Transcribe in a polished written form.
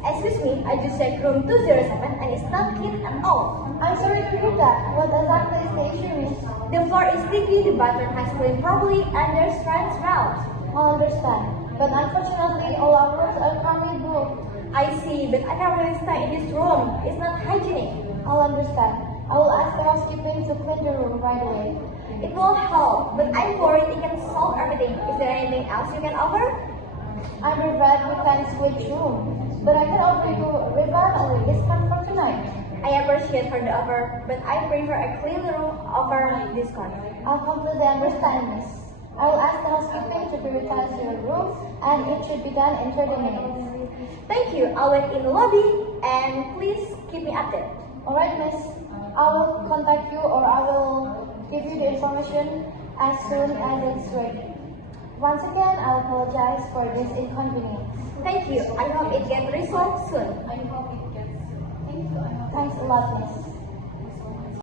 Excuse me, I just checked room 207 and it's not clean at all. I'm sorry to hear that. What exactly is the issue, miss? The floor is sticky, the bathroom has cleaned properly, and there's strong smells. I understand. But unfortunately, all our rooms are currently booked. I see, but I can't really stay in this room. It's not hygienic. I'll understand. I will ask the housekeeping to clean the room right away. It will help, but I'm worried it can solve everything. Is there anything else you can offer? I'm regret we can't switch room, but I can offer you a rebate discount for tonight. I appreciate for the offer, but I prefer a clean room over discount. I'll completely understand, miss. I will ask the housekeeping to prioritize your room, and it should be done in 30 minutes. Thank you. I'll wait in the lobby, and please keep me updated. Alright, miss. I will contact you or I will give you the information as soon as it's ready. Once again, I apologize for this inconvenience. Thank you. I hope it gets resolved soon. Thanks a lot, miss.